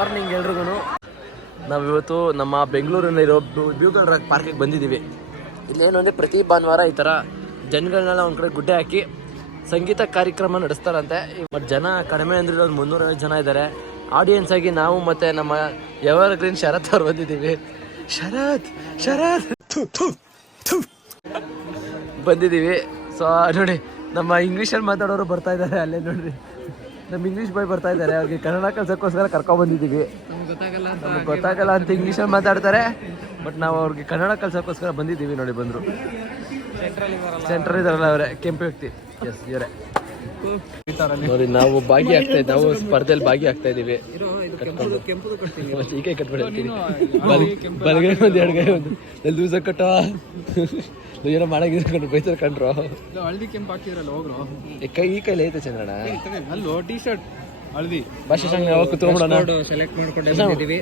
Morning ಎಲ್ರಿಗೂ. ನಾವಿವತ್ತು ನಮ್ಮ ಬೆಂಗಳೂರಿನಲ್ಲಿರೋ ಬ್ಯೂಗಲ್ ರಾಕ್ ಪಾರ್ಕಿಗೆ ಬಂದಿದ್ದೀವಿ. ಇಲ್ಲೇನು ಅಂದರೆ ಪ್ರತಿ ಭಾನುವಾರ ಈ ಥರ ಜನಗಳನ್ನೆಲ್ಲ ಒಂದು ಕಡೆ ಗುಡ್ಡೆ ಹಾಕಿ ಸಂಗೀತ ಕಾರ್ಯಕ್ರಮ ನಡೆಸ್ತಾರಂತೆ. ಬಟ್ ಜನ ಕಡಿಮೆ ಅಂದರೆ ಒಂದು 350 ಜನ ಇದ್ದಾರೆ. ಆಡಿಯನ್ಸ್ ಆಗಿ ನಾವು ಮತ್ತು ನಮ್ಮ ಎವರ್ ಗ್ರೀನ್ ಶರತ್ ಅವ್ರು ಬಂದಿದ್ದೀವಿ. ಶರತ್ ಬಂದಿದ್ದೀವಿ. ಸೊ ನೋಡಿ, ನಮ್ಮ ಇಂಗ್ಲೀಷಲ್ಲಿ ಮಾತಾಡೋರು ಬರ್ತಾ ಇದ್ದಾರೆ. ಅಲ್ಲೇ ನೋಡ್ರಿ, ನಮ್ಮ ಇಂಗ್ಲೀಷ್ ಬಾಯ್ ಬರ್ತಾ ಇದ್ದಾರೆ. ಅವ್ರಿಗೆ ಕನ್ನಡ ಕಲ್ಸೋಕ್ಕೋಸ್ಕರ ಕರ್ಕೊಂಡ್ಬಂದಿದ್ದೀವಿ. ನಮ್ಗೆ ಗೊತ್ತಾಗಲ್ಲ ಅಂತ ಇಂಗ್ಲೀಷಲ್ಲಿ ಮಾತಾಡ್ತಾರೆ, ಬಟ್ ನಾವು ಅವ್ರಿಗೆ ಕನ್ನಡ ಕಲ್ಸೋಕ್ಕೋಸ್ಕರ ಬಂದಿದ್ದೀವಿ. ನೋಡಿ ಬಂದರು, ಸೆಂಟ್ರಲ್ ಇದಾರಲ್ಲ ಅವರೇ, ಕೆಂಪು ವ್ಯಕ್ತಿ. ಎಸ್ ಇವರೇ ನೋಡಿ. ನಾವು ನಾವು ಸ್ಪರ್ಧೆಯಲ್ಲಿ ಭಾಗಿಯಾಗ್ತಾ ಇದ್ದೀವಿ. ಈಗ ಕಟ್ಬಿಡ್ತೀನಿ, ಬಲಗೈ ಒಂದು ಎಡಗೈ ಒಂದು ಎಲ್ಲಿ ಲೂಸ್ ಕಟ್ಟ ಏನೋ ಮಾಡಾಗಿದ್ರು ಬೈತಾರೆ ಕಂಡ್ರು. ಹಳದಿ ಕೆಂಪು ಹಾಕಿದ್ರಲ್ಲ ಹೋಗ್ರು, ಈ ಕೈಲಿ ಐತೆ ಚಂದ್ರಣ್ಣ. ಅಲ್ಲೋ ಟಿ ಶರ್ಟ್ ಹಳದಿ ಬಾ ಶಶಾಂಕ್, ನಾವು ತಗೊಂಡ್ಬಿಡೋಣ. ಸೆಲೆಕ್ಟ್ ಮಾಡ್ಕೊಂಡು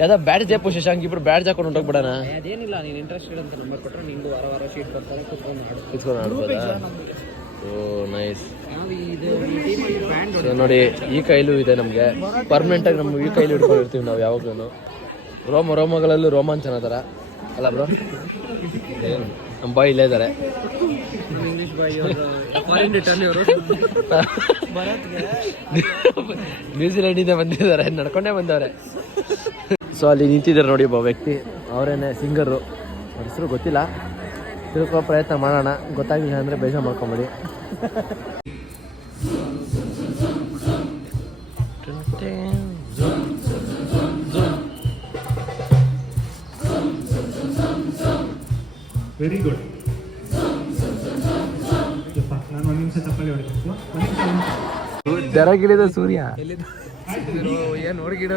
ಯಾವ್ದೋ ಬ್ಯಾಡ್ಜ್ ಹಾಕು ಶಶಾಂಕ್, ಇಬ್ರು ಬ್ಯಾಡ್ಜ್ ಹಾಕೊಂಡು ಹೊಂಟೋಗ್ಬಿಡೋಣ. ಅದೇನಿಲ್ಲ, ನೀನು ಇಂಟ್ರೆಸ್ಟೆಡ್ ಅಂತ ನಂಬರ್ ಕೊಟ್ಟರೆ ನಿಂಗೂ ವಾರ ಶೀಟ್ ಕೊಡ್ತಾರೆ, ಕುತ್ಕೊಂಡು ಆಡ್ಬೋದಾ? ಓ ನೈಸ್. ನೋಡಿ ಈ ಕೈಲೂ ಇದೆ ನಮಗೆ, ಪರ್ಮನೆಂಟಾಗಿ ನಮ್ಮ ಈ ಕೈಲಿ ಹಿಡ್ಕೊಂಡಿರ್ತೀವಿ ನಾವು ಯಾವಾಗಲೂ. ರೋಮಗಳಲ್ಲೂ ರೋಮಾಂಚನ ಥರ ಅಲ್ಲ ಬ್ರೋ? ಏನು ನಮ್ಮ ಬಾಯ್ ಇಲ್ಲೇ ಇದ್ದಾರೆ. ನ್ಯೂಜಿಲೆಂಡಿಂದ ಬಂದಿದ್ದಾರೆ, ನಡ್ಕೊಂಡೇ ಬಂದವ್ರೆ. ಸೊ ಅಲ್ಲಿ ನಿಂತಿದ್ದಾರೆ ನೋಡಿ ಒಬ್ಬ ವ್ಯಕ್ತಿ, ಅವರೇನೆ ಸಿಂಗರು. ಅವ್ರ ಹೆಸರು ಗೊತ್ತಿಲ್ಲ, ತಿಳ್ಕೊ ಪ್ರಯತ್ನ ಮಾಡೋಣ. ಗೊತ್ತಾಗಲಿಲ್ಲ ಅಂದರೆ ಬೇಜಾರು ಮಾಡ್ಕೊಂಬಿಡಿ. Very good. ನಾನು ಒಂದು ನಿಮಿಷ ತಪ್ಪಲ್ಲಿ ಹೊಡಿಬೇಕು. ಜರಗಿಳಿದ ಸೂರ್ಯ ಏನು ಹೊರಗಿಡ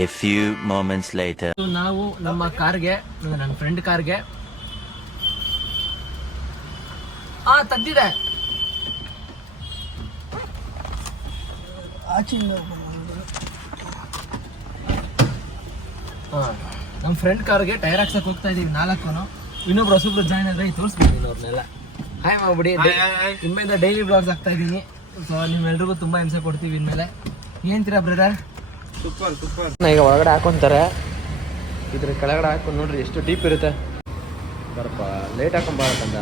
A few moments later. ನಾವು ನಮ್ಮ ಕಾರ್ಗೆ, ನನ್ನ ಫ್ರೆಂಡ್ ಕಾರ್ಗೆ ತದ್ದಿದೆ. ನಮ್ಮ ಫ್ರೆಂಡ್ ಕಾರ್ಗೆ ಟೈರ್ ಹಾಕ್ಸಕ್ ಹೋಗ್ತಾ ಇದೀವಿ 4. ಇನ್ನೊಬ್ರು ಹೊಸಬ್ರು ಜಾಯ್ನ್ ಆದ್ರೆ ತೋರಿಸ್ಬಿಡ್ತೀನಿ ಅವ್ರನ್ನೆಲ್ಲ. ಹಾಯ್ ಮಾಡ್ಬಿಡಿ. ನಿಮ್ಮಿಂದ ಡೈಲಿ ಬ್ಲಾಗ್ಸ್ ಆಗ್ತಾ ಇದ್ದೀನಿ. ಸೊ ನಿಮ್ಮೆಲ್ರಿಗೂ ತುಂಬಾ ಹಿಂಸೆ ಕೊಡ್ತೀವಿ ಇನ್ಮೇಲೆ. ಏನ್ತೀರಾ ಬ್ರದರ್? ಸೂಪರ್. ಈಗ ಒಳಗಡೆ ಹಾಕೊಂತಾರೆ, ಇದ್ರ ಕೆಳಗಡೆ ಹಾಕೊಂಡು ನೋಡ್ರಿ ಎಷ್ಟು ಡೀಪ್ ಇರುತ್ತೆ. ಬರಪ್ಪ ಲೇಟ್ ಹಾಕೊಂಬಾರಕ್ಕಂದ.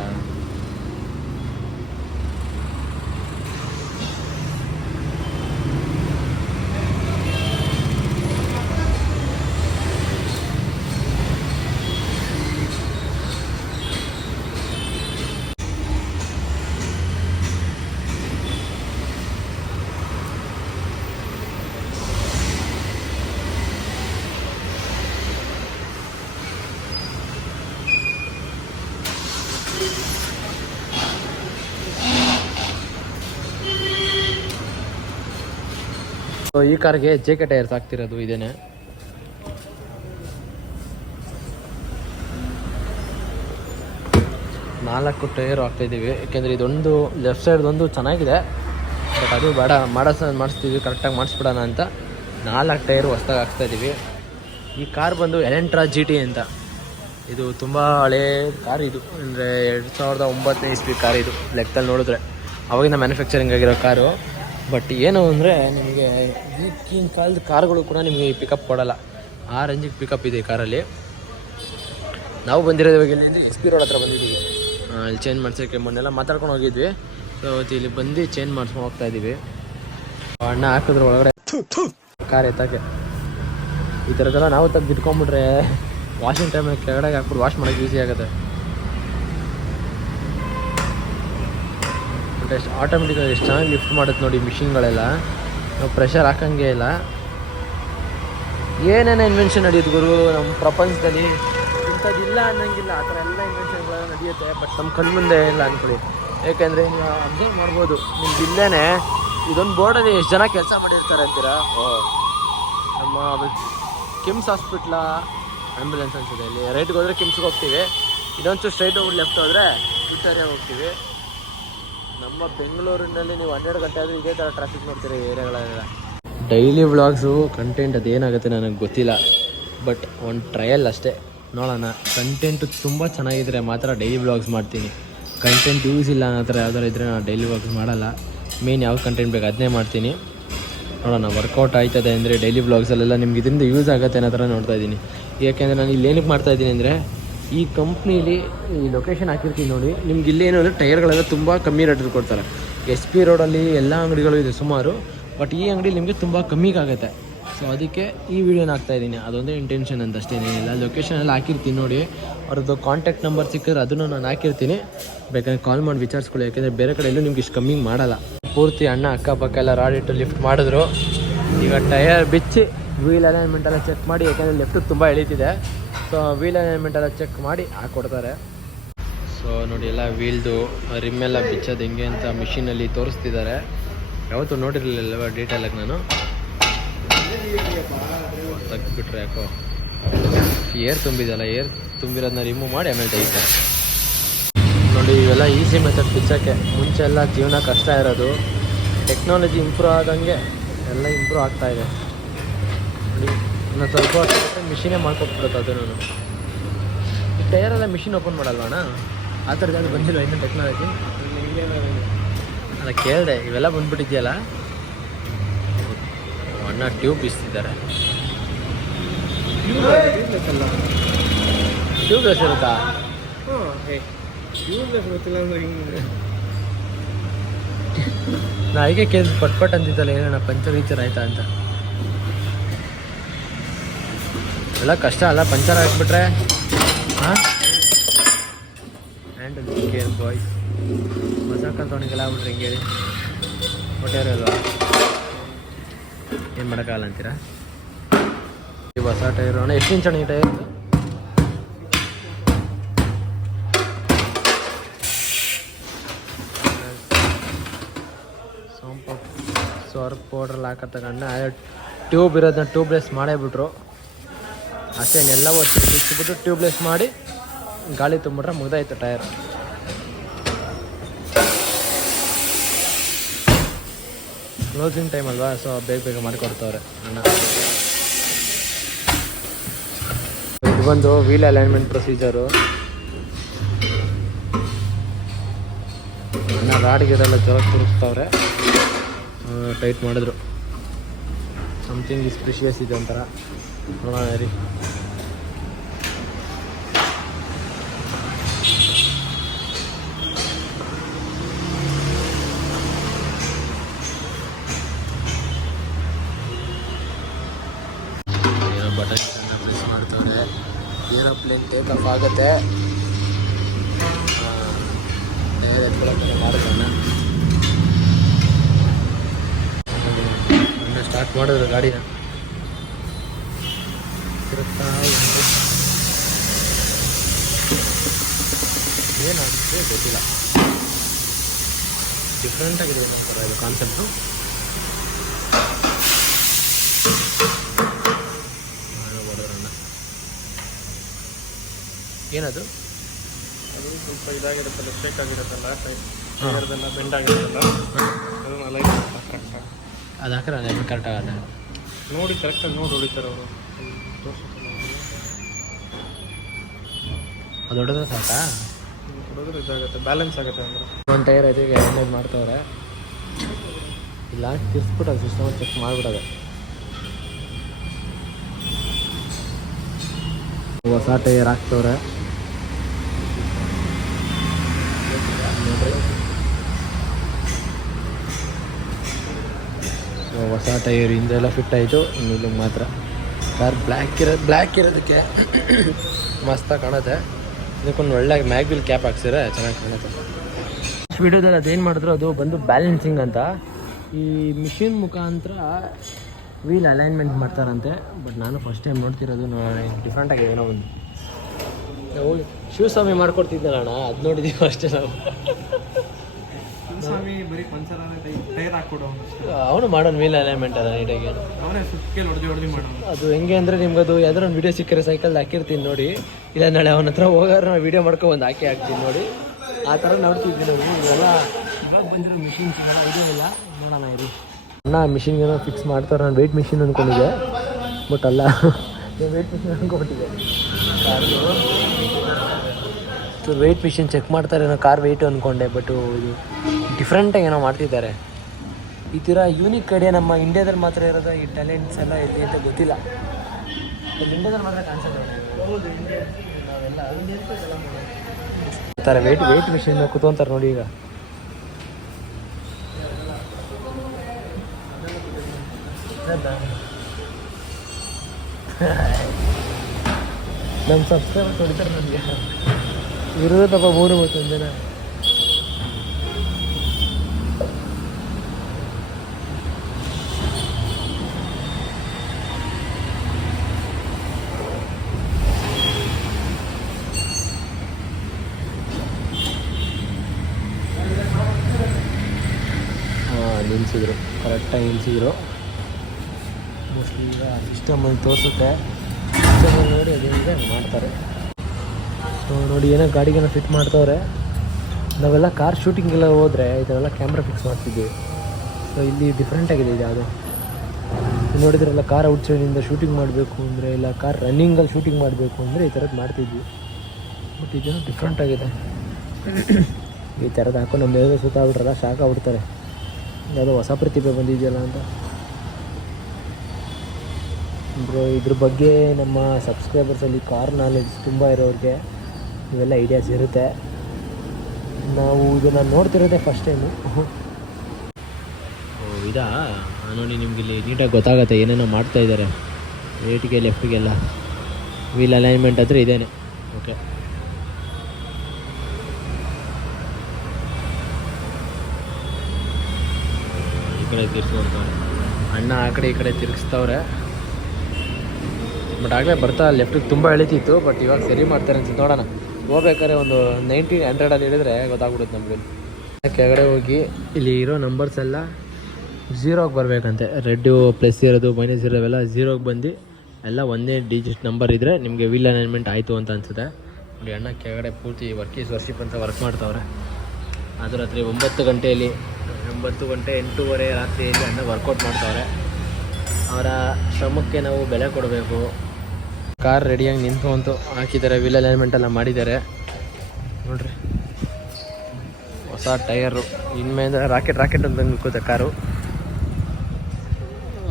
ಸೊ ಈ ಕಾರ್ಗೆ JK ಟೈರ್ಸ್ ಹಾಕ್ತಿರೋದು ಇದೇನೆ. ನಾಲ್ಕು ಟೈರ್ ಹಾಕ್ತಾಯಿದ್ದೀವಿ, ಯಾಕೆಂದರೆ ಇದೊಂದು ಲೆಫ್ಟ್ ಸೈಡ್ದೊಂದು ಚೆನ್ನಾಗಿದೆ, ಬಟ್ ಅದು ಬೇಡ ಮಾಡಿಸ್ತೀವಿ ಕರೆಕ್ಟಾಗಿ ಮಾಡಿಸ್ಬಿಡೋಣ ಅಂತ 4 ಟೈರು ಹೊಸ್ದಾಗಿ ಹಾಕ್ತಾಯಿದ್ದೀವಿ. ಈ ಕಾರ್ ಬಂದು ಎಲೆಂಟ್ರಾ GT ಅಂತ. ಇದು ತುಂಬ ಹಳೇ ಕಾರ್. ಇದು ಅಂದರೆ 2009 ಇಸ್ವಿ ಕಾರ್ ಇದು ಲೆಕ್ಕದಲ್ಲಿ ನೋಡಿದ್ರೆ. ಅವಾಗಿನ ಮ್ಯಾನುಫ್ಯಾಕ್ಚರಿಂಗ್ ಆಗಿರೋ ಕಾರು. ಬಟ್ ಏನು ಅಂದರೆ ನಿಮಗೆ ಈಗಿನ ಕಾಲದ ಕಾರ್ಗಳು ಕೂಡ ನಿಮಗೆ ಪಿಕಪ್ ಕೊಡೋಲ್ಲ, ಆ ರೇಂಜಿಗೆ ಪಿಕಪ್ ಇದೆ ಈ ಕಾರಲ್ಲಿ. ನಾವು ಬಂದಿರೋದು ಇವಾಗ ಇಲ್ಲಿ SP ರೋಡ್ ಹತ್ರ ಬಂದಿದ್ದೀವಿ. ಇಲ್ಲಿ ಚೇಂಜ್ ಮಾಡ್ಸೋಕ್ಕೆ ಮೊನ್ನೆಲ್ಲ ಮಾತಾಡ್ಕೊಂಡು ಹೋಗಿದ್ವಿ. ಸೊ ಇಲ್ಲಿ ಬಂದು ಚೇಂಜ್ ಮಾಡ್ಸ್ಕೊಂಡು ಹೋಗ್ತಾ ಇದ್ದೀವಿ. ಅಣ್ಣ ಹಾಕಿದ್ರು ಒಳಗಡೆ ಕಾರ್ ಎತ್ತಕ್ಕೆ. ಈ ಥರದ್ದೆಲ್ಲ ನಾವು ತೆಗ್ದು ಇಟ್ಕೊಂಡ್ಬಿಟ್ರೆ ವಾಷಿಂಗ್ ಟೈಮಲ್ಲಿ ಕೆಳಗಡೆ ಹಾಕ್ಬಿಟ್ಟು ವಾಶ್ ಮಾಡೋಕ್ಕೆ ಈಸಿ ಆಗುತ್ತೆ. ಬಟ್ ಎಷ್ಟು ಆಟೋಮೆಟಿಕಾಗಿ ಎಷ್ಟು ಚೆನ್ನಾಗಿ ಲಿಫ್ಟ್ ಮಾಡುತ್ತೆ ನೋಡಿ ಮಿಷಿನ್ಗಳೆಲ್ಲ. ನಾವು ಪ್ರೆಷರ್ ಹಾಕಂಗೆ ಇಲ್ಲ. ಏನೇನೋ ಇನ್ವೆನ್ಷನ್ ನಡೆಯುತ್ತೆ ಗುರು ನಮ್ಮ ಪ್ರಪಂಚದಲ್ಲಿ. ಇಂಥದ್ದಿಲ್ಲ ಅನ್ನೋಂಗಿಲ್ಲ, ಆ ಥರ ಎಲ್ಲ ಇನ್ವೆನ್ಷನ್ಗಳೆಲ್ಲ ನಡೆಯುತ್ತೆ. ಬಟ್ ನಮ್ಮ ಕಣ್ಮುಂದೆ ಇಲ್ಲ ಅಂದ್ಕೊಳ್ಳಿ. ಏಕೆಂದರೆ ನೀವು ಅಬ್ಸರ್ವ್ ಮಾಡ್ಬೋದು, ನಿಮ್ಗೆ ಇಲ್ಲೇ ಇದೊಂದು ಬೋರ್ಡಲ್ಲಿ ಎಷ್ಟು ಜನ ಕೆಲಸ ಮಾಡಿರ್ತಾರೆ ಅಂತೀರಾ. ನಮ್ಮ ಕಿಮ್ಸ್ ಹಾಸ್ಪಿಟ್ಲ ಆ್ಯಂಬುಲೆನ್ಸ್ ಅನ್ಸಿದೆ. ಇಲ್ಲಿ ರೈಟ್ಗೆ ಹೋದರೆ ಕಿಮ್ಸ್ಗೆ ಹೋಗ್ತೀವಿ, ಇದೊಂಚು ಸ್ಟ್ರೈಟ್ ಹೋಗಿ ಲೆಫ್ಟ್ ಹೋದರೆ ವಿಕ್ಟೋರಿಯಾಗೆ ಹೋಗ್ತೀವಿ. ನಮ್ಮ ಬೆಂಗಳೂರಿನಲ್ಲಿ ನೀವು 12 ಗಂಟೆ ಆದರೂ ಇದೇ ಥರ ಟ್ರಾಫಿಕ್ ನೋಡ್ತೀರಿ ಏರಿಯಾಗಳೆಲ್ಲ. ಡೈಲಿ ವ್ಲಾಗ್ಸು ಕಂಟೆಂಟ್ ಅದೇನಾಗುತ್ತೆ ನನಗೆ ಗೊತ್ತಿಲ್ಲ, ಬಟ್ ಒಂದು ಟ್ರಯಲ್ ಅಷ್ಟೇ, ನೋಡೋಣ. ಕಂಟೆಂಟು ತುಂಬ ಚೆನ್ನಾಗಿದ್ದರೆ ಮಾತ್ರ ಡೈಲಿ ವ್ಲಾಗ್ಸ್ ಮಾಡ್ತೀನಿ. ಕಂಟೆಂಟ್ ಯೂಸ್ ಇಲ್ಲ ಅನ್ನೋ ಥರ ಯಾವ್ದಾರು ಇದ್ದರೆ ನಾನು ಡೈಲಿ ವ್ಲಾಗ್ಸ್ ಮಾಡಲ್ಲ. ಮೇನ್ ಯಾವ ಕಂಟೆಂಟ್ ಬೇಕು ಅದನ್ನೇ ಮಾಡ್ತೀನಿ. ನೋಡೋಣ ವರ್ಕೌಟ್ ಆಯ್ತದೆ ಅಂದರೆ ಡೈಲಿ ವ್ಲಾಗ್ಸಲ್ಲೆಲ್ಲ ನಿಮ್ಗೆ ಇದರಿಂದ ಯೂಸ್ ಆಗುತ್ತೆ ಅನ್ನೋ ಥರ ನೋಡ್ತಾ ಇದ್ದೀನಿ. ಯಾಕೆಂದರೆ ನಾನು ಇಲ್ಲಿ ಏನಕ್ಕೆ ಮಾಡ್ತಾಯಿದ್ದೀನಿ ಅಂದರೆ, ಈ ಕಂಪ್ನೀಲಿ ಈ ಲೊಕೇಶನ್ ಹಾಕಿರ್ತೀನಿ ನೋಡಿ, ನಿಮ್ಗೆ ಇಲ್ಲೇನು ಅಂದರೆ ಟೈರ್ಗಳೆಲ್ಲ ತುಂಬ ಕಮ್ಮಿ ರೇಟಲ್ಲಿ ಕೊಡ್ತಾರೆ. SP ರೋಡಲ್ಲಿ ಎಲ್ಲ ಅಂಗಡಿಗಳು ಇದೆ ಸುಮಾರು, ಬಟ್ ಈ ಅಂಗಡಿ ನಿಮಗೆ ತುಂಬ ಕಮ್ಮಿಗಾಗುತ್ತೆ. ಸೊ ಅದಕ್ಕೆ ಈ ವಿಡಿಯೋನ ಹಾಕ್ತಾಯಿದ್ದೀನಿ. ಅದೊಂದೇ ಇಂಟೆನ್ಷನ್ ಅಂತ ಅಷ್ಟೇನೇನಿಲ್ಲ. ಲೊಕೇಶನ್ ಎಲ್ಲ ಹಾಕಿರ್ತೀನಿ ನೋಡಿ, ಅವ್ರದ್ದು ಕಾಂಟ್ಯಾಕ್ಟ್ ನಂಬರ್ ಸಿಕ್ಕಿದ್ರೆ ಅದನ್ನು ನಾನು ಹಾಕಿರ್ತೀನಿ, ಬೇಕಾದ್ರೆ ಕಾಲ್ ಮಾಡಿ ವಿಚಾರಿಸ್ಕೊಳ್ಳಿ. ಯಾಕೆಂದರೆ ಬೇರೆ ಕಡೆ ಎಲ್ಲೂ ನಿಮ್ಗೆ ಇಷ್ಟು ಕಮ್ಮಿಗೆ ಮಾಡಲ್ಲ. ಪೂರ್ತಿ ಅಣ್ಣ ಅಕ್ಕಪಕ್ಕ ಎಲ್ಲ ರಾಡಿಟ್ಟು ಲಿಫ್ಟ್ ಮಾಡಿದ್ರು. ಈಗ ಟಯರ್ ಬಿಚ್ಚಿ ವೀಲ್ ಅಲೈನ್ಮೆಂಟೆಲ್ಲ ಚೆಕ್ ಮಾಡಿ, ಯಾಕೆಂದರೆ ಲೆಫ್ಟಿಗೆ ತುಂಬ ಎಳೀತಿದೆ. ಸೊ ವೀಲ್ ಅಲೈನ್ಮೆಂಟೆಲ್ಲ ಚೆಕ್ ಮಾಡಿ ಹಾಕ್ಕೊಡ್ತಾರೆ. ಸೊ ನೋಡಿ ಎಲ್ಲ ವೀಲ್ದು ರಿಮ್ಮೆಲ್ಲ ಬಿಚ್ಚೋದು ಹೆಂಗೆ ಅಂತ ಮಿಷಿನಲ್ಲಿ ತೋರಿಸ್ತಿದ್ದಾರೆ. ಯಾವತ್ತೂ ನೋಡಿರಲಿಲ್ಲ ಡೀಟೇಲಾಗಿ ನಾನು. ತೆಗ್ದುಬಿಟ್ರೆ ಯಾಕೋ ಏರ್ ತುಂಬಿದಲ್ಲ, ಏರ್ ತುಂಬಿರೋದನ್ನ ರಿಮೂವ್ ಮಾಡಿ ಆಮೇಲೆ ತೆಗಿತಾರೆ ನೋಡಿ. ಇವೆಲ್ಲ ಈಸಿ ಮೆಥಡ್ ಬಿಚ್ಚೋಕ್ಕೆ. ಮುಂಚೆ ಎಲ್ಲ ಜೀವನ ಕಷ್ಟ ಇರೋದು, ಟೆಕ್ನಾಲಜಿ ಇಂಪ್ರೂವ್ ಆದಂಗೆ ಎಲ್ಲ ಇಂಪ್ರೂವ್ ಆಗ್ತಾಯಿದೆ ನೋಡಿ. ನಾನು ಸ್ವಲ್ಪ ವರ್ಷ ಮಿಷಿನೇ ಮಾಡ್ಕೊಟ್ಬಿಡುತ್ತೆ ಅದನ್ನು. ಈ ಟೈರೆಲ್ಲ ಮಿಷಿನ್ ಓಪನ್ ಮಾಡಲ್ವಣ್ಣ? ಆ ಥರದ್ದು ಬಂದಿಲ್ಲ ಇನ್ನೂ ಟೆಕ್ನಾಲಜಿ. ಅಲ್ಲ ಕೇಳಿದೆ, ಇವೆಲ್ಲ ಬಂದ್ಬಿಟ್ಟಿದೆಯಲ್ಲ. ಅಣ್ಣ ಟ್ಯೂಬ್ ಬಿಸ್ತಿದ್ದಾರೆ. ಟ್ಯೂಬ್ಲೆಸ್ ಇರುತ್ತಾ? ನಾ ಹೀಗೆ ಕೇಳಿ ಪಟ್ ಅಂತಿದ್ದಲ್ಲ, ಏನಣ್ಣ ಪಂಚರ್ ಗೀಚರ್ ಆಯ್ತಾ ಅಂತ. ಎಲ್ಲ ಕಷ್ಟ ಅಲ್ಲ ಪಂಚರ್ ಹಾಕ್ಬಿಟ್ರೆ. ಹಾಂ ಹ್ಯಾಂಡಲ್ ಕೇರ್ ಬಾಯ್ಸ್ ಹೊಸ ಕಲ್ತವನಿಗೆಲ್ಲ ಆಗ್ಬಿಟ್ರೆ ಹಿಂಗೆ ಹೇಳಿ ಹೊಟ್ಟೆಯವ್ರು ಅಲ್ವಾ, ಏನು ಮಾಡೋಕ್ಕಾಗಲ್ಲ ಅಂತೀರಾ. ಈ ಹೊಸ ಟೈರು ಅಣ್ಣ ಎಷ್ಟು ಇಂಚ್ ಅಣ್ಣ ಈ ಟೈರ್? ಸರ್ಫ್ ಪೌಡ್ರಲ್ಲಿ ಹಾಕತ್ತಗಣ್ಣ ಟ್ಯೂಬ್ ಇರೋದನ್ನ ಟ್ಯೂಬ್ಲೆಸ್ ಮಾಡೇ ಬಿಟ್ರು ಅಷ್ಟೇ. ಎಲ್ಲ ಒಟ್ಟು ಬಿಚ್ಚಿಬಿಟ್ಟು ಟ್ಯೂಬ್ಲೆಸ್ ಮಾಡಿ ಗಾಳಿ ತುಂಬಿಟ್ರೆ ಮುಗ್ದಾಯ್ತು ಟೈರ್. ಕ್ಲೋಸಿಂಗ್ ಟೈಮ್ ಅಲ್ವಾ, ಸೊ ಬೇಗ ಬೇಗ ಮಾಡಿಕೊಡ್ತವ್ರೆ ಅಣ್ಣ. ಇದು ಬಂದು ವೀಲ್ ಅಲೈನ್ಮೆಂಟ್ ಪ್ರೊಸೀಜರು. ಅಣ್ಣ ರಾಡ್ಗಿರೆಲ್ಲ ಜೋರಾಗಿ ತುರಿಸ್ತವ್ರೆ. ಟೈಟ್ ಮಾಡಿದ್ರು. ಸಮಥಿಂಗ್ ಇಸ್ ಪ್ರಿಷಿಯಸ್ ಇದೆ ಒಂಥರ. ನೋಡೋಣ ರೀ. ಏನೋ ಬಟನ್ ಪ್ರೆಸ್ ಮಾಡ್ತವ್ರೆ. ಏರೋಪ್ಲೇನ್ ಟೇಕ್ ಆಫ್ ಆಗುತ್ತೆ. ಟೈರ್ ಎತ್ಕೊಳ್ಳೋಕೆ ಮಾಡುತ್ತಣ್ಣ. ಸ್ಟಾರ್ಟ್ ಮಾಡಿದ್ರು ಗಾಡಿನ. ಏನಾಗುತ್ತೆ ಗೊತ್ತಿಲ್ಲ, ಡಿಫ್ರೆಂಟ್ ಆಗಿದೆ ಒಂಥರ ಇದು ಕಾನ್ಸೆಪ್ಟು. ಏನದು? ಅದು ಸ್ವಲ್ಪ ಇದಾಗಿರುತ್ತಲ್ಲ, ಶೇಕ್ ಆಗಿರುತ್ತಲ್ಲ, ಟೈರ್ದೆಲ್ಲ ಬೆಂಡ್ ಆಗಿರುತ್ತಲ್ಲ, ಅದನ್ನ ಅಲೈನ್ ಕರೆಕ್ಟಾಗಿ ಅದು ಹಾಕಿದ್ರೆ ಅಲೈನ್ಮೆಂಟ್ ಕರೆಕ್ಟ್ ಆಗಲ್ಲ. ನೋಡಿ ಕರೆಕ್ಟಾಗಿ ನೋಡಿ ಹೊಡಿತಾರೆ ಅವರು. ಅದು ಹೊಡೆದ್ರೆ ಸಾಕಾ? ಹೊಡೆದ್ರೆ ಇದಾಗುತ್ತೆ, ಬ್ಯಾಲೆನ್ಸ್ ಆಗುತ್ತೆ ಅಂದರೆ. ಒಂದು ಟೈರ್ ಐತೆ, ಈಗ ಎರಡನೇದು ಮಾಡ್ತವ್ರೆ. ಇಲ್ಲ ತಿರ್ಸ್ಬಿಟ್ಟು ಅದು ಸಿಸ್ಟಮ್ ಚೆಕ್ ಮಾಡಿಬಿಡೋದು. ಹೊಸ ಟೈರ್ ಹಾಕ್ತವ್ರೆ ನೋಡ್ರಿ. ಹೊಸ ಟೈರ್ ಹಿಂದೆಲ್ಲ ಫಿಟ್ ಆಯಿತು, ಇನ್ನು ಮಾತ್ರ ಕಾರ್ ಬ್ಲ್ಯಾಕ್ ಇರೋದಕ್ಕೆ ಮಸ್ತಾಗಿ ಕಾಣುತ್ತೆ. ಇದಕ್ಕೊಂದು ಒಳ್ಳೆ ಮ್ಯಾಗ್ವಿಲ್ ಕ್ಯಾಪ್ ಹಾಕ್ಸಿದ್ರೆ ಚೆನ್ನಾಗಿ ಕಾಣುತ್ತೆ. ವಿಡಿಯೋದಲ್ಲಿ ಅದೇನು ಮಾಡಿದ್ರು ಅದು ಬಂದು ಬ್ಯಾಲೆನ್ಸಿಂಗ್ ಅಂತ. ಈ ಮಿಷಿನ್ ಮುಖಾಂತರ ವೀಲ್ ಅಲೈನ್ಮೆಂಟ್ ಮಾಡ್ತಾರಂತೆ. ಬಟ್ ನಾನು ಫಸ್ಟ್ ಟೈಮ್ ನೋಡ್ತಿರೋದು, ಡಿಫ್ರೆಂಟಾಗಿ ಏನೋ ಒಂದು. ಹೋಗಿ ಶಿವಸ್ವಾಮಿ ಮಾಡ್ಕೊಡ್ತಿದ್ದಲ್ಲ ಅಣ್ಣ, ಅದು ನೋಡಿದ್ದೀವಿ ಅಷ್ಟೇ ನಾವು. ಸ್ವಾಮಿ ಬರೀ ಪಂಚರ್ ಟೈರ್ ಹಾಕ್ಕೊಡೋ ಅವನು ಮಾಡೋನು ವೀಲ್ ಅಲೈನ್ಮೆಂಟ್ ಅಲ್ಲ ನೀಟಾಗಿ. ಅವನೇ ಸುತ್ತಲ್ಲಿ ಹೊಡೆದು ಮಾಡೋನು. ಅದು ಹೆಂಗೆ ಅಂದರೆ ನಿಮ್ಗದು ಯಾವ್ದಾರು ಒಂದು ವೀಡಿಯೋ ಸಿಕ್ಕರೆ ಸೈಕಲ್ ಹಾಕಿರ್ತೀನಿ ನೋಡಿ, ಇಲ್ಲ ನಾಳೆ ಅವನ ಹತ್ರ ಹೋಗಾರು ನಾವು ವೀಡಿಯೋ ಮಾಡ್ಕೊ ಒಂದು ಹಾಕ್ತೀನಿ ನೋಡಿ. ಆ ಥರ ನೋಡ್ತಿದ್ವಿ ನಾವು. ಇವೆಲ್ಲ ಇವಾಗ ಬಂದಿರೋ ಮಿಷಿನ್ಸ್ ಇದೆಲ್ಲ ಇದೆಯೋ ಇಲ್ಲ ನೋಡೋಣ ಇರಿ. ಅಣ್ಣ ಮಿಷಿನ್ಗೇನೋ ಫಿಕ್ಸ್ ಮಾಡ್ತಾರೆ. ನಾನು ವೆಯ್ಟ್ ಮಿಷಿನ್ ಅಂದ್ಕೊಂಡಿದ್ದೆ, ಬಟ್ ಅಲ್ಲ, ವೆಯ್ಟ್ ಮಿಷಿನ್ ಅಂದ್ಕೊಂಡ್ಬಿಟ್ಟಿದೆ. ವೆಯ್ಟ್ ಮಿಷಿನ್ ಚೆಕ್ ಮಾಡ್ತಾರೆ ಏನೋ, ಕಾರ್ ವೆಯ್ಟು ಅಂದ್ಕೊಂಡೆ. ಬಟ್ ಇದು ಡಿಫ್ರೆಂಟಾಗಿ ಏನೋ ಮಾಡ್ತಿದ್ದಾರೆ. ಈ ಥರ ಯೂನಿಕ್ ಐಡಿಯಾ ನಮ್ಮ ಇಂಡಿಯಾದಲ್ಲಿ ಮಾತ್ರ ಇರೋದು. ಈ ಟ್ಯಾಲೆಂಟ್ಸ್ ಎಲ್ಲ ಐತಿ ಅಂತ ಗೊತ್ತಿಲ್ಲ. ಇಂಡಿಯಾದಲ್ಲಿ ಮಾತ್ರ ಕಾಣಿಸೋದು ನಾವೆಲ್ಲ ವೆಯ್ಟ್ ಮಿಷಿನ್ ಕೂತ್ಕೊಂತಾರೆ ನೋಡಿ. ಈಗ ನಮ್ಮ ಸಬ್ಸ್ಕ್ರೈಬರ್ಸ್ ಹೊಡಿತಾರೆ ನನಗೆ. ಇರೋದಪ್ಪ 31 ಜನ. ನಿಲ್ಲಿಸಿದ್ರು, ಕರೆಕ್ಟಾಗಿ ನಿಲ್ಲಿಸಿದ್ರು. ಮೋಸ್ಟ್ಲಿ ಈಗ ಸಿಸ್ಟಮಲ್ಲಿ ತೋರಿಸುತ್ತೆ, ಸಿಸ್ಟಮಲ್ಲಿ ನೋಡಿ ಅದೇನಿದೆ ಮಾಡ್ತಾರೆ. ಸೊ ನೋಡಿ ಏನೋ ಗಾಡಿಗೆಲ್ಲ ಫಿಟ್ ಮಾಡ್ತವ್ರೆ. ನಾವೆಲ್ಲ ಕಾರ್ ಶೂಟಿಂಗೆಲ್ಲ ಹೋದರೆ ಇದೆಲ್ಲ ಕ್ಯಾಮ್ರಾ ಫಿಕ್ಸ್ ಮಾಡ್ತಿದ್ವಿ. ಸೊ ಇಲ್ಲಿ ಡಿಫ್ರೆಂಟಾಗಿದೆ ಇದು. ಯಾವುದೋ ನೋಡಿದ್ರೆಲ್ಲ ಕಾರ್ ಔಟ್ಸೈಡಿಂದ ಶೂಟಿಂಗ್ ಮಾಡಬೇಕು ಅಂದರೆ, ಇಲ್ಲ ಕಾರ್ ರನ್ನಿಂಗಲ್ಲಿ ಶೂಟಿಂಗ್ ಮಾಡಬೇಕು ಅಂದರೆ ಈ ಥರದ್ದು ಮಾಡ್ತಿದ್ವಿ. ಬಟ್ ಇದೇನೋ ಡಿಫ್ರೆಂಟಾಗಿದೆ. ಈ ಥರದ್ದು ಹಾಕೊಂಡು ನಮ್ಮ ಮೇಲೆ ಸುತ್ತಾಗ್ಬಿಟ್ರಲ್ಲ ಶಾಕ್ ಆಗ್ಬಿಡ್ತಾರೆ, ಯಾವುದೋ ಹೊಸ ಪ್ರತಿಭೆ ಬಂದಿದೆಯಲ್ಲ ಅಂತ. ಅಂದರೆ ಇದ್ರ ಬಗ್ಗೆ ನಮ್ಮ ಸಬ್ಸ್ಕ್ರೈಬರ್ಸಲ್ಲಿ ಕಾರ್ ನಾಲೆಡ್ಜ್ ತುಂಬ ಇರೋರಿಗೆ ಇವೆಲ್ಲ ಐಡಿಯಾಸ್ ಇರುತ್ತೆ. ನಾವು ಇದನ್ನು ನೋಡ್ತಿರೋದೇ ಫಸ್ಟ್ ಟೈಮು. ಇದಾ ನೋಡಿ, ನಿಮ್ಗೆ ಇಲ್ಲಿ ನೀಟಾಗಿ ಗೊತ್ತಾಗುತ್ತೆ ಏನೇನೋ ಮಾಡ್ತಾಯಿದ್ದಾರೆ. ರೈಟಿಗೆ ಲೆಫ್ಟಿಗೆಲ್ಲ ವೀಲ್ ಅಲೈನ್ಮೆಂಟ್ ಆದರೆ ಇದೇನೆ. ಓಕೆ, ಈ ಕಡೆ ತಿರ್ಸ್ಕೊಂತಾರೆ ಅಣ್ಣ, ಆ ಕಡೆ ಈ ಕಡೆ ತಿರುಗಿಸ್ತವ್ರೆ. ಬಟ್ ಆಗಲೇ ಬರ್ತಾ ಲೆಫ್ಟಿಗೆ ತುಂಬ ಎಳಿತಿತ್ತು, ಬಟ್ ಇವಾಗ ಸರಿ ಮಾಡ್ತಾರೆ ಅನ್ಸುತ್ತೆ. ನೋಡೋಣ, ಹೋಗ್ಬೇಕಾದ್ರೆ ಒಂದು 90-100 ಹಿಡಿದ್ರೆ ಗೊತ್ತಾಗ್ಬಿಡುತ್ತೆ ನಮಗೆ. ಕೆಳಗಡೆ ಹೋಗಿ ಇಲ್ಲಿ ಇರೋ ನಂಬರ್ಸ್ ಎಲ್ಲ 0ಗೆ ಬರಬೇಕಂತೆ. ರೆಡ್ಡು ಪ್ಲಸ್ ಇರೋದು ಮೈನಸ್ ಇರೋವೆಲ್ಲ 0ಗೆ ಬಂದು ಎಲ್ಲ ಒಂದೇ ಡಿಜಿಟ್ ನಂಬರ್ ಇದ್ದರೆ ನಿಮಗೆ ವೀಲ್ ಅಲೈನ್ಮೆಂಟ್ ಆಯಿತು ಅಂತ ಅನಿಸುತ್ತೆ. ನೋಡಿ ಅಣ್ಣ ಕೆಳಗಡೆ ಪೂರ್ತಿ ವರ್ಶಿಪ್ ಅಂತ ವರ್ಕ್ ಮಾಡ್ತಾವ್ರೆ. ಅದು ರಾತ್ರಿ 9 ಗಂಟೆಯಲ್ಲಿ 9 ಗಂಟೆ 8:30 ರಾತ್ರಿಯಲ್ಲಿ ಅಣ್ಣ ವರ್ಕೌಟ್ ಮಾಡ್ತಾವ್ರೆ. ಅವರ ಶ್ರಮಕ್ಕೆ ನಾವು ಬೆಲೆ ಕೊಡಬೇಕು. ಕಾರ್ ರೆಡಿಯಾಗಿ ನಿಂತ್ಕೊಂತು ಹಾಕಿದ್ದಾರೆ, ವೀಲ್ ಅಲೈನ್ಮೆಂಟ್ ಎಲ್ಲ ಮಾಡಿದ್ದಾರೆ ನೋಡ್ರಿ. ಹೊಸ ಟೈರು ಇನ್ಮೇಲೆ ರಾಕೆಟ್ ಅಂತ ನಿಂತ್ಕೋತೆ ಕಾರು.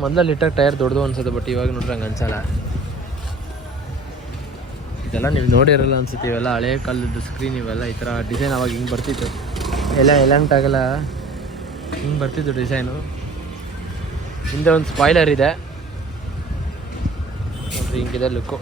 ಮೊದಲಲ್ಲಿ ಇಟ್ಟಾಗ ಟೈರ್ ದೊಡ್ಡದು ಅನ್ಸುತ್ತೆ, ಬಟ್ ಇವಾಗ ನೋಡ್ರಿ ಹಂಗೆ ಅನ್ಸಲ್ಲ. ಇದೆಲ್ಲ ನೀವು ನೋಡಿರಲ್ಲ ಅನ್ಸುತ್ತೆ. ಇವೆಲ್ಲ ಹಳೆ ಕಾಲದ ಸ್ಕ್ರೀನ್, ಇವೆಲ್ಲ ಈ ಥರ ಡಿಸೈನ್ ಅವಾಗ ಹಿಂಗೆ ಬರ್ತಿತ್ತು. ಎಲ್ಲ ಎಲಂಟಾಗಲ್ಲ, ಹಿಂಗೆ ಬರ್ತಿತ್ತು ಡಿಸೈನು. ಹಿಂದೆ ಒಂದು ಸ್ಪಾಯ್ಲರ್ ಇದೆ ನೋಡ್ರಿ, ಹಿಂಗಿದೆ ಲುಕ್ಕು.